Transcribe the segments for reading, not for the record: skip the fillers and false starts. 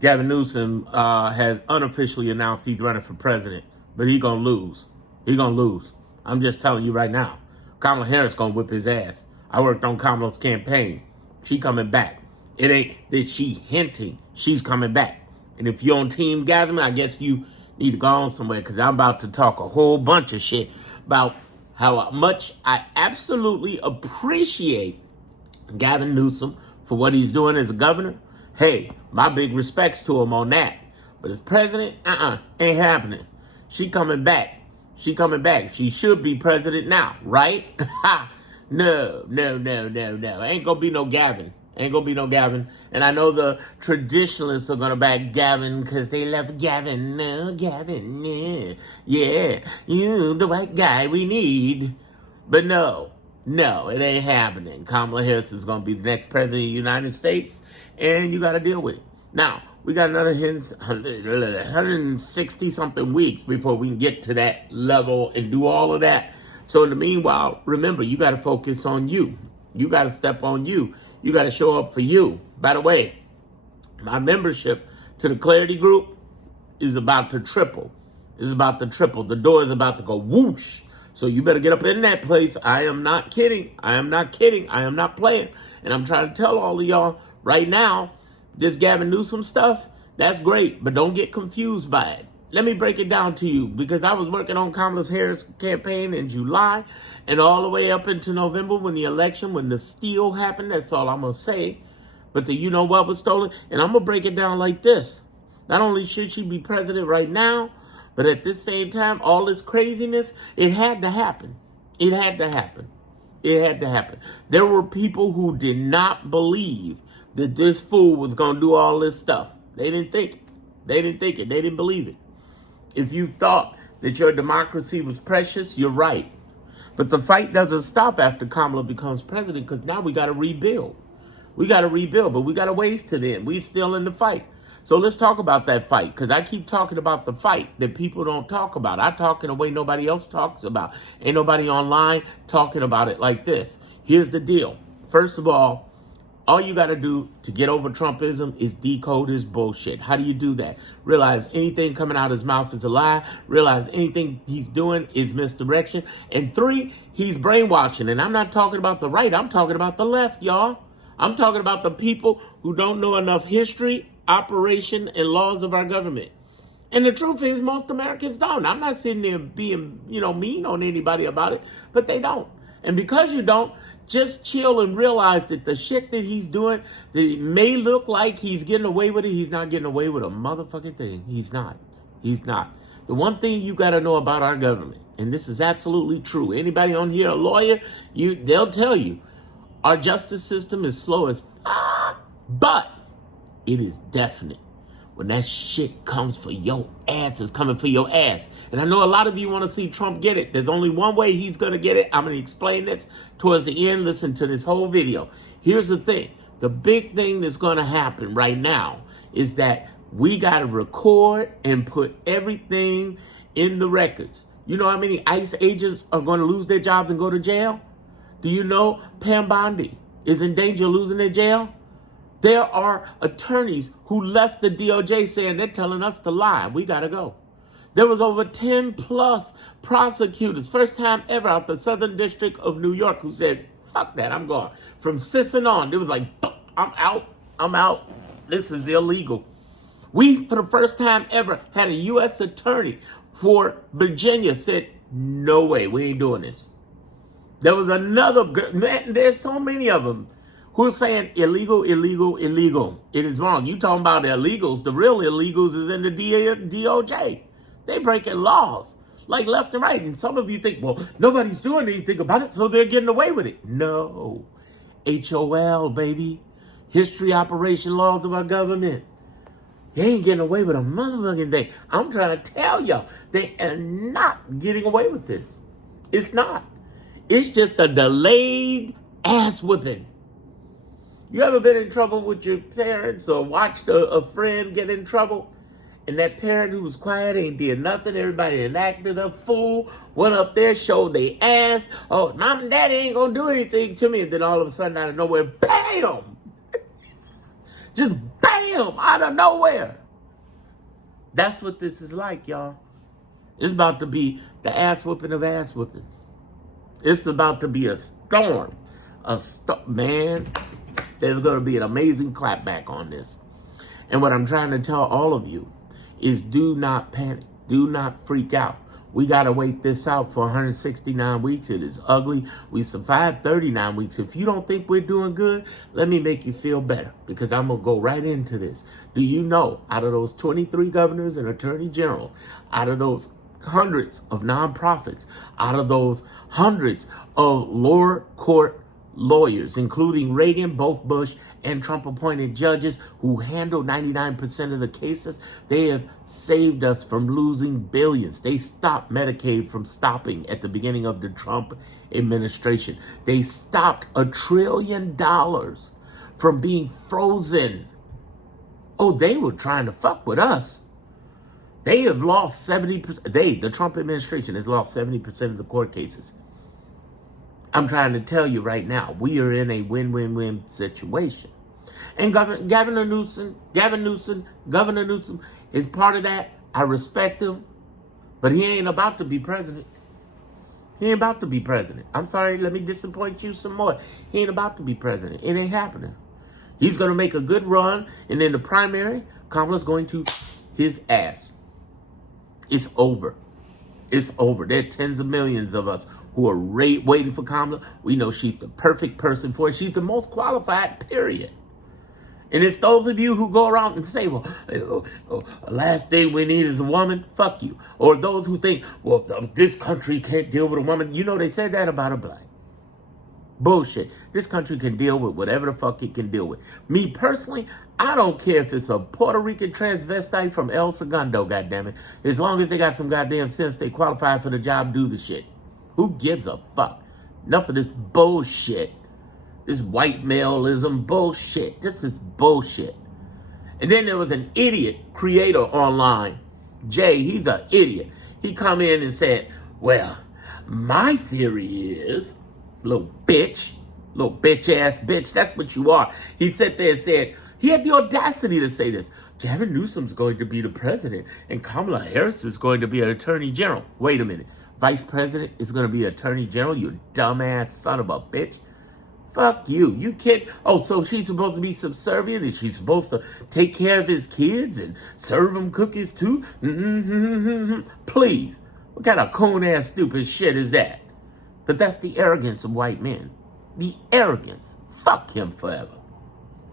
Gavin Newsom has unofficially announced he's running for president, but he's going to lose. He's going to lose. I'm just telling you right now. Kamala Harris going to whip his ass. I worked on Kamala's campaign. She coming back. It ain't that she hinting. She's coming back. And if you're on Team Gavin, I guess you need to go on somewhere, because I'm about to talk a whole bunch of shit about how much I absolutely appreciate Gavin Newsom for what he's doing as a governor. Hey, my big respects to him on that. But as president, ain't happening. She coming back. She coming back. She should be president now, right? No. Ain't gonna be no Gavin. Ain't gonna be no Gavin. And I know the traditionalists are gonna back Gavin because they love Gavin. No, Gavin. Yeah, you, the white guy we need. But no, it ain't happening. Kamala Harris is gonna be the next president of the United States, and you gotta deal with it. Now, we got another 160 something weeks before we can get to that level and do all of that. So in the meanwhile, remember, you got to focus on you. You got to step on you. You got to show up for you. By the way, my membership to the Clarity Group is about to triple. It's about to triple. The door is about to go whoosh. So you better get up in that place. I am not kidding. I am not kidding. I am not playing. And I'm trying to tell all of y'all right now, this Gavin Newsom stuff, that's great, but don't get confused by it. Let me break it down to you, because I was working on Kamala Harris' campaign in July and all the way up into November when the election, when the steal happened. That's all I'm going to say. But the you know what was stolen. And I'm going to break it down like this. Not only should she be president right now, but at the same time, all this craziness, it had to happen. It had to happen. It had to happen. There were people who did not believe that this fool was going to do all this stuff. They didn't think it. They didn't think it. They didn't believe it. If you thought that your democracy was precious, you're right. But the fight doesn't stop after Kamala becomes president, because now we got to rebuild. We got to rebuild, but we got a ways to the end. We still in the fight. So let's talk about that fight, because I keep talking about the fight that people don't talk about. I talk in a way nobody else talks about. Ain't nobody online talking about it like this. Here's the deal. First of all you got to do to get over Trumpism is decode his bullshit. How do you do that? Realize anything coming out of his mouth is a lie. Realize anything he's doing is misdirection. And 3, he's brainwashing. And I'm not talking about the right. I'm talking about the left, y'all. I'm talking about the people who don't know enough history, operation, and laws of our government. And the truth is, most Americans don't. I'm not sitting there being, mean on anybody about it, but they don't. And because you don't, just chill and realize that the shit that he's doing, that it may look like he's getting away with it, he's not getting away with a motherfucking thing. He's not. He's not. The one thing you got to know about our government, and this is absolutely true. Anybody on here, a lawyer, they'll tell you, our justice system is slow as fuck, but it is definite. When that shit comes for your ass, it's coming for your ass. And I know a lot of you want to see Trump get it. There's only one way he's going to get it. I'm going to explain this towards the end. Listen to this whole video. Here's the thing. The big thing that's going to happen right now is that we got to record and put everything in the records. You know how many ICE agents are going to lose their jobs and go to jail? Do you know Pam Bondi is in danger of losing their jail? There are attorneys who left the DOJ saying they're telling us to lie. We got to go. There was over 10 plus prosecutors, first time ever out the Southern District of New York, who said, fuck that, I'm gone. From Sisson on, it was like, I'm out. This is illegal. We, for the first time ever, had a U.S. attorney for Virginia said, no way, we ain't doing this. There was another, man, there's so many of them who are saying illegal. It is wrong. You talking about the illegals. The real illegals is in the DOJ. They breaking laws like left and right. And some of you think, well, nobody's doing anything about it, so they're getting away with it. No. HOL, baby. History, operation, laws of our government. They ain't getting away with a motherfucking thing. I'm trying to tell y'all, they are not getting away with this. It's not. It's just a delayed ass whipping. You ever been in trouble with your parents or watched a friend get in trouble? And that parent who was quiet ain't did nothing. Everybody enacted a fool, went up there, showed their ass. Oh, mom and daddy ain't gonna do anything to me. And then all of a sudden, out of nowhere, bam! Just bam! Bam! Out of nowhere. That's what this is like, y'all. It's about to be the ass whooping of ass whoopings. It's about to be a storm. Man, there's going to be an amazing clapback on this. And what I'm trying to tell all of you is do not panic. Do not freak out. We got to wait this out for 169 weeks. It is ugly. We survived 39 weeks. If you don't think we're doing good, let me make you feel better, because I'm going to go right into this. Do you know, out of those 23 governors and attorney generals, out of those hundreds of nonprofits, out of those hundreds of lower court lawyers, including Reagan, both Bush and Trump appointed judges who handle 99% of the cases, they have saved us from losing billions. They stopped Medicaid from stopping at the beginning of the Trump administration. They stopped $1 trillion from being frozen. Oh, they were trying to fuck with us. They have lost 70%. The Trump administration has lost 70% of the court cases. I'm trying to tell you right now, we are in a win-win-win situation. And Governor Newsom is part of that. I respect him, but he ain't about to be president. He ain't about to be president. I'm sorry, let me disappoint you some more. He ain't about to be president. It ain't happening. He's going to make a good run, and in the primary, Kamala's going to his ass. It's over. It's over. There are tens of millions of us who are waiting for Kamala. We know she's the perfect person for it. She's the most qualified, period. And if those of you who go around and say, well, last thing we need is a woman, fuck you. Or those who think, well, this country can't deal with a woman. You know, they said that about a black. Bullshit. This country can deal with whatever the fuck it can deal with. Me personally, I don't care if it's a Puerto Rican transvestite from El Segundo, goddammit. As long as they got some goddamn sense, they qualify for the job, do the shit. Who gives a fuck? Enough of this bullshit. This white maleism bullshit. This is bullshit. And then there was an idiot creator online. Jay, he's an idiot. He come in and said, well, my theory is, little bitch ass bitch, that's what you are. He sat there and said, he had the audacity to say this. Gavin Newsom's going to be the president and Kamala Harris is going to be an attorney general. Wait a minute. Vice president is going to be attorney general, you dumbass son of a bitch. Fuck you. You can't. Oh, so she's supposed to be subservient and she's supposed to take care of his kids and serve them cookies too? Please. What kind of coon-ass stupid shit is that? But that's the arrogance of white men. The arrogance. Fuck him forever.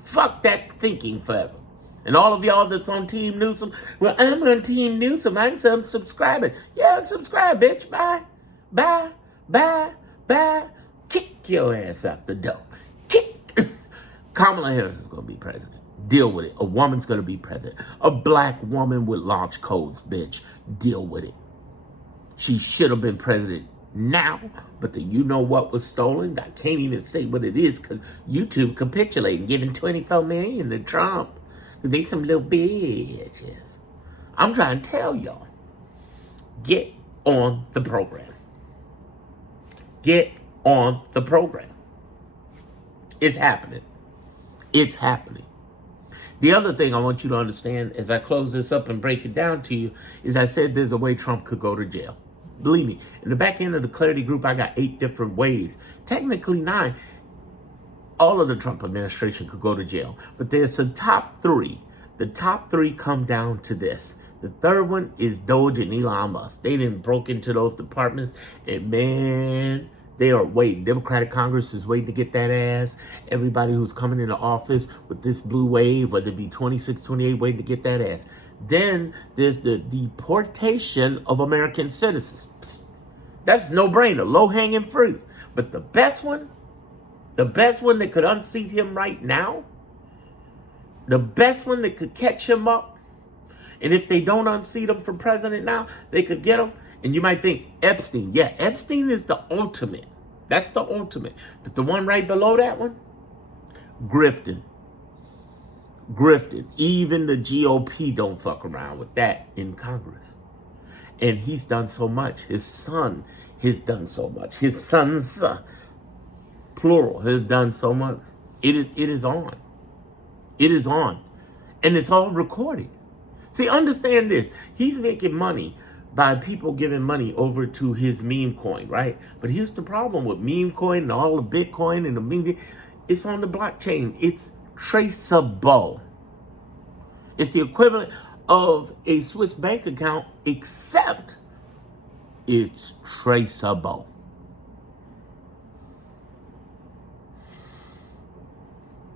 Fuck that thinking forever. And all of y'all that's on Team Newsom, well, I'm on Team Newsom. I'm subscribing. Yeah, subscribe, bitch. Bye. Bye. Bye. Bye. Kick your ass out the door. Kick. Kamala Harris is going to be president. Deal with it. A woman's going to be president. A black woman with launch codes, bitch. Deal with it. She should have been president now, but the you know what was stolen? I can't even say what it is because YouTube capitulating, giving $24 million to Trump. They some little bitches. I'm trying to tell y'all, get on the program. Get on the program. It's happening. It's happening. The other thing I want you to understand as I close this up and break it down to you is I said there's a way Trump could go to jail. Believe me, in the back end of the Clarity Group, I got 8 different ways. Technically 9. All of the Trump administration could go to jail. But there's the top 3. The top 3 come down to this. The third one is Doge and Elon Musk. They didn't broke into those departments. And man, they are waiting. Democratic Congress is waiting to get that ass. Everybody who's coming into office with this blue wave, whether it be 26, 28, waiting to get that ass. Then there's the deportation of American citizens. That's no-brainer, low-hanging fruit. But the best one that could unseat him right now, the best one that could catch him up, and if they don't unseat him for president now, they could get him. And you might think, Epstein. Yeah, Epstein is the ultimate. That's the ultimate. But the one right below that one, grifting. Even the GOP don't fuck around with that in Congress. And he's done so much. His son has done so much. His son's plural has done so much. It is on. It is on. And it's all recorded. See, understand this. He's making money by people giving money over to his meme coin, right? But here's the problem with meme coin and all the Bitcoin and the meme. It's on the blockchain. It's traceable. It's the equivalent of a Swiss bank account, except it's traceable.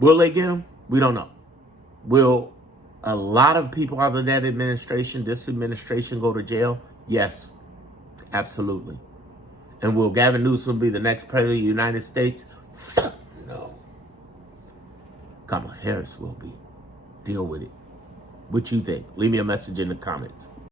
Will they get him? We don't know. Will a lot of people out of that administration, this administration, go to jail? Yes, absolutely. And will Gavin Newsom be the next president of the United States? No. Kamala Harris will be. Deal with it. What you think? Leave me a message in the comments.